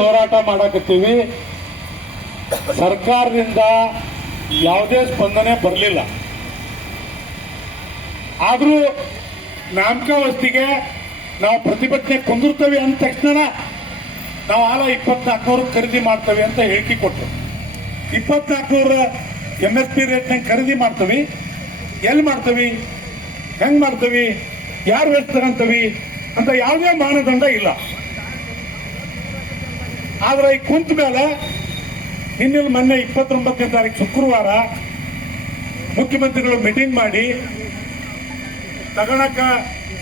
ಹೋರಾಟ ಮಾಡಕತ್ತೀವಿ. ಸರ್ಕಾರದಿಂದ ಯಾವುದೇ ಸ್ಪಂದನೆ ಬರಲಿಲ್ಲ. ಆದರೂ ನಾಮಕಾವಸ್ತಿಗೆ ನಾವು ಪ್ರತಿಭಟನೆ ಕುಂದಿರ್ತೇವೆ ಅಂದ ತಕ್ಷಣ ನಾವು ಆಲ 2400 ಖರೀದಿ ಮಾಡ್ತೇವೆ ಅಂತ ಹೇಳಿಕೆ ಕೊಟ್ಟರು. 2400 MSP ರೇಟ್ನಾಗ ಖರೀದಿ ಮಾಡ್ತೀವಿ. ಎಲ್ಲಿ ಮಾಡ್ತೀವಿ, ಹೆಂಗ್ ಮಾಡ್ತೀವಿ, ಯಾರು ವೆಚ್ಚ ತಗೊಂತೀವಿ ಅಂತ ಯಾವುದೇ ಮಾನದಂಡ ಇಲ್ಲ. ಆದ್ರೆ ಈ ಕುಂತ ಮೇಲೆ ಹಿಂದಿನ ಮೊನ್ನೆ 29ನೇ ತಾರೀಕು ಶುಕ್ರವಾರ ಮುಖ್ಯಮಂತ್ರಿಗಳು ಮೀಟಿಂಗ್ ಮಾಡಿ ತಗೊಳಕ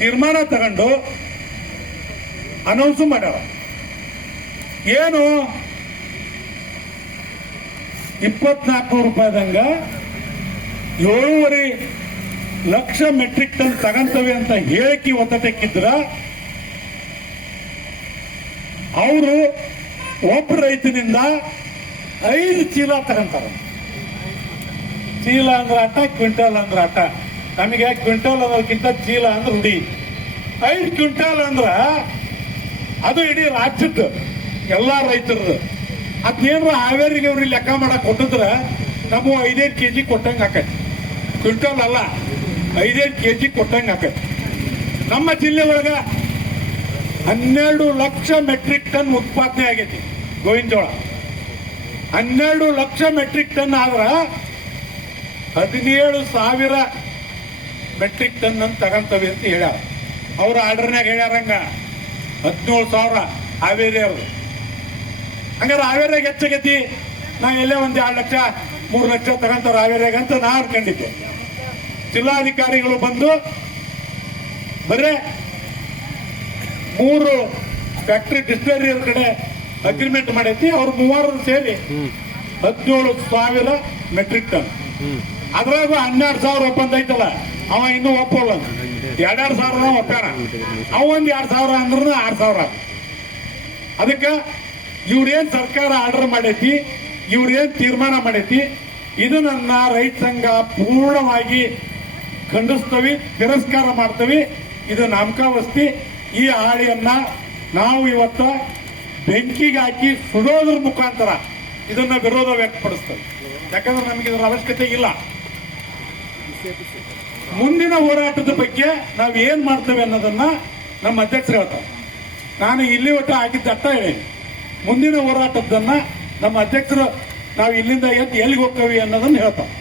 ತೀರ್ಮಾನ ತಗೊಂಡು ಅನೌನ್ಸ್ ಮಾಡ್ಯಾರ. ಏನು 2400 ರೂಪಾಯಿದಂಗ 7.5 ಲಕ್ಷ ಮೆಟ್ರಿಕ್ ಟನ್ ತಗಂತವೆ ಅಂತ ಹೇಳಿಕೆ ಒತ್ತಟಕ್ಕಿದ್ರ ಅವರು ಒಬ್ಬ ರೈತನಿಂದ 5 ಚೀಲ ತಗೊಂತಾರ. ಚೀಲ ಅಂದ್ರೆ ಆಟ, ಕ್ವಿಂಟಲ್ ಅಂದ್ರೆ ಆಟ. ನಮಗೆ ಕ್ವಿಂಟಲ್ ಅನ್ನೋದಕ್ಕಿಂತ ಚೀಲ ಅಂದ್ರೆ ರೂಢಿ. 5 ಕ್ವಿಂಟಲ್ ಅಂದ್ರ ಅದು ಇಡೀ ರಾಜ್ಯದ ಎಲ್ಲಾ ರೈತರದು. ಅದೇನ್ರ ಹಾವೇರಿಗೆ ಅವ್ರಿಗೆ ಲೆಕ್ಕ ಮಾಡಕ್ ಕೊಟ್ಟಿದ್ರ ನಮ್ಮ 5 kg ಕೊಟ್ಟಂಗೆ ಆಕತಿ. ಕ್ವಿಂಟಲ್ ಅಲ್ಲ, 5 kg ಕೊಟ್ಟಂಗೆ ಆಕತಿ. ನಮ್ಮ ಜಿಲ್ಲೆ ಒಳಗ 12 ಲಕ್ಷ ಮೆಟ್ರಿಕ್ ಟನ್ ಉತ್ಪಾದನೆ ಆಗೈತಿ ಗೋವಿನ ಜೋಳ. 12 ಲಕ್ಷ ಮೆಟ್ರಿಕ್ ಟನ್ ಆದ್ರ 17,000 ಮೆಟ್ರಿಕ್ ಟನ್ ಅಂತ ತಗಂತವೆ ಅಂತ ಹೇಳ್ಯಾರ. ಅವ್ರ ಆರ್ಡರ್ನಾಗ ಹೇಳ್ಯಾರಂಗ 17,000 ಹಾವೇರಿ ಅವ್ರದ್ದು. ಹಂಗಾರೆ ಹಾವೇರಿಯಾಗ ಹೆಚ್ಚಾಗೈತಿ. ನಾ ಎಲ್ಲೇ 2 ಲಕ್ಷ 3 ಲಕ್ಷ ತಗಂತಾರ ಹಾವೇರಿಯಾಗ ಅಂತ ನಾ ಅನ್ಕೊಂಡಿದ್ದೆ. ಜಿಲ್ಲಾಧಿಕಾರಿಗಳು ಬಂದು ಬರೇ 3 ಫ್ಯಾಕ್ಟರಿ ಡಿಸ್ಟಿಲರಿ ಕಡೆ ಅಗ್ರಿಮೆಂಟ್ ಮಾಡೈತಿ. ಅವ್ರು 3 ಸೇರಿ 17,000 ಮೆಟ್ರಿಕ್ ಟನ್. ಅದ್ರಾಗ 12,000 ಒಪ್ಪಂದ ಐತಲ್ಲ, ಅವ ಇನ್ನೂ ಒಪ್ಪಲ್ಲ. 2,000 ಒಪ್ಪಾನ. ಅವ 2,000 ಅಂದ್ರೂ 6,000. ಅದಕ್ಕೆ ಇವ್ರೇನ್ ಸರ್ಕಾರ ಆರ್ಡರ್ ಮಾಡೈತಿ, ಇವ್ರೇನ್ ತೀರ್ಮಾನ ಮಾಡೈತಿ, ಇದನ್ನ ರೈತ ಸಂಘ ಪೂರ್ಣವಾಗಿ ಖಂಡಿಸ್ತೀವಿ, ತಿರಸ್ಕಾರ ಮಾಡ್ತೀವಿ. ಇದು ನಾಮಕಾವಸ್ತಿ. ಈ ಹಾಡಿಯನ್ನ ನಾವು ಇವತ್ತ ಬೆಂಕಿಗೆ ಹಾಕಿ ಸುಡೋದ್ರ ಮುಖಾಂತರ ಇದನ್ನ ವಿರೋಧ ವ್ಯಕ್ತಪಡಿಸ್ತೇವೆ. ಯಾಕಂದ್ರೆ ನಮಗೆ ಇದರ ಅವಶ್ಯಕತೆ ಇಲ್ಲ. ಮುಂದಿನ ಹೋರಾಟದ ಬಗ್ಗೆ ನಾವು ಏನ್ ಮಾಡ್ತೇವೆ ಅನ್ನೋದನ್ನ ನಮ್ಮ ಅಧ್ಯಕ್ಷರು ಹೇಳ್ತಾರೆ. ನಾನು ಇಲ್ಲಿ ಒಟ್ಟು ಆಗಿದ್ದ ಅರ್ಥ ಹೇಳೀನಿ. ಮುಂದಿನ ಹೋರಾಟದನ್ನ ನಮ್ಮ ಅಧ್ಯಕ್ಷರು ನಾವು ಇಲ್ಲಿಂದ ಎದ್ದು ಎಲ್ಲಿಗೆ ಹೋಗ್ತೇವೆ ಅನ್ನೋದನ್ನ ಹೇಳ್ತಾರೆ.